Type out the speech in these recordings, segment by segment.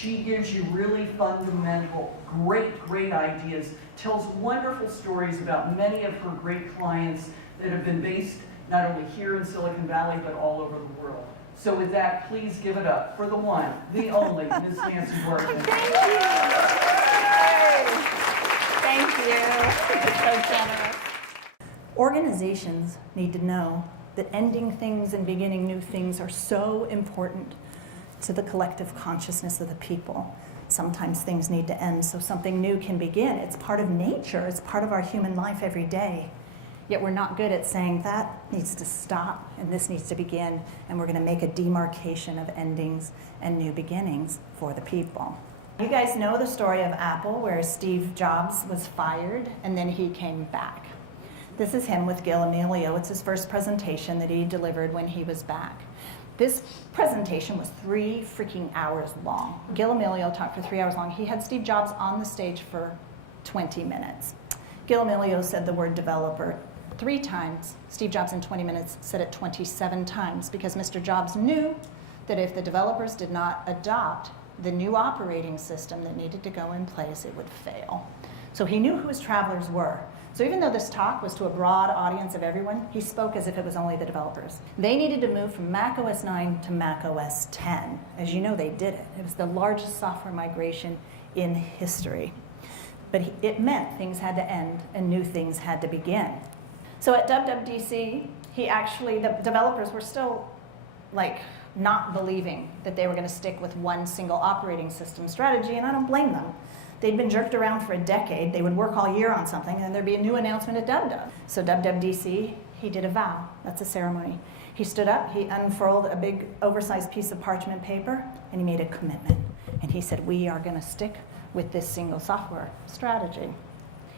She gives you really fundamental, great ideas, tells wonderful stories about many of her great clients that have been based not only here in Silicon Valley, but all over the world. So with that, please give it up for the one, the only, Ms. Nancy Duarte. Thank you. Thank you. You're so generous. Organizations need to know that ending things and beginning new things are so important to the collective consciousness of the people. Sometimes things need to end so something new can begin. It's part of nature. It's part of our human life every day. Yet we're not good at saying that needs to stop and this needs to begin, and we're going to make a demarcation of endings and new beginnings for the people. You guys know the story of Apple, where Steve Jobs was fired and then he came back. This is him with Gil Amelio. It's his first presentation that he delivered when he was back. This presentation was 3 freaking hours long. Gil Amelio talked for 3 hours long. He had Steve Jobs on the stage for 20 minutes. Gil Amelio said the word developer 3 times. Steve Jobs in 20 minutes said it 27 times, because Mr. Jobs knew that if the developers did not adopt the new operating system that needed to go in place, it would fail. So he knew who his travelers were. So even though this talk was to a broad audience of everyone, he spoke as if it was only the developers. They needed to move from Mac OS 9 to Mac OS 10. As you know, they did it. It was the largest software migration in history. But it meant things had to end and new things had to begin. So at WWDC, the developers were still not believing that they were going to stick with one single operating system strategy, and I don't blame them. They'd been jerked around for a decade. They would work all year on something, and then there'd be a new announcement at WWDC. So WWDC, he did a vow. That's a ceremony. He stood up, he unfurled a big oversized piece of parchment paper, and he made a commitment. And he said, we are going to stick with this single software strategy.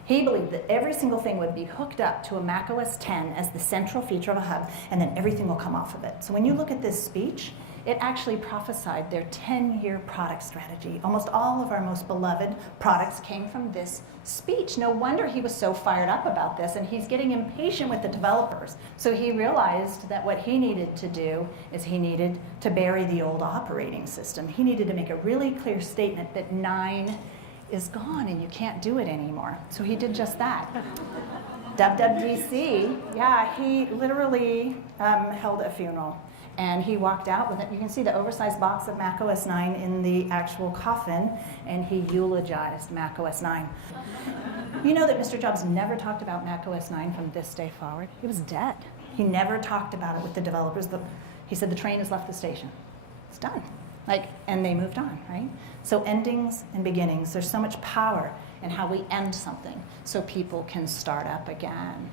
He believed that every single thing would be hooked up to a Mac OS 10 as the central feature of a hub, and then everything will come off of it. So when you look at this speech, it actually prophesied their 10-year product strategy. Almost all of our most beloved products came from this speech. No wonder he was so fired up about this, and he's getting impatient with the developers. So he realized that what he needed to do is he needed to bury the old operating system. He needed to make a really clear statement that 9 is gone and you can't do it anymore. So he did just that. WWDC, yeah, he literally held a funeral. And he walked out with it. You can see the oversized box of Mac OS 9 in the actual coffin, and he eulogized Mac OS 9. You know that Mr. Jobs never talked about Mac OS 9 from this day forward. He was dead. He never talked about it with the developers. He said the train has left the station. It's done. And they moved on, right? So endings and beginnings, there's so much power in how we end something so people can start up again.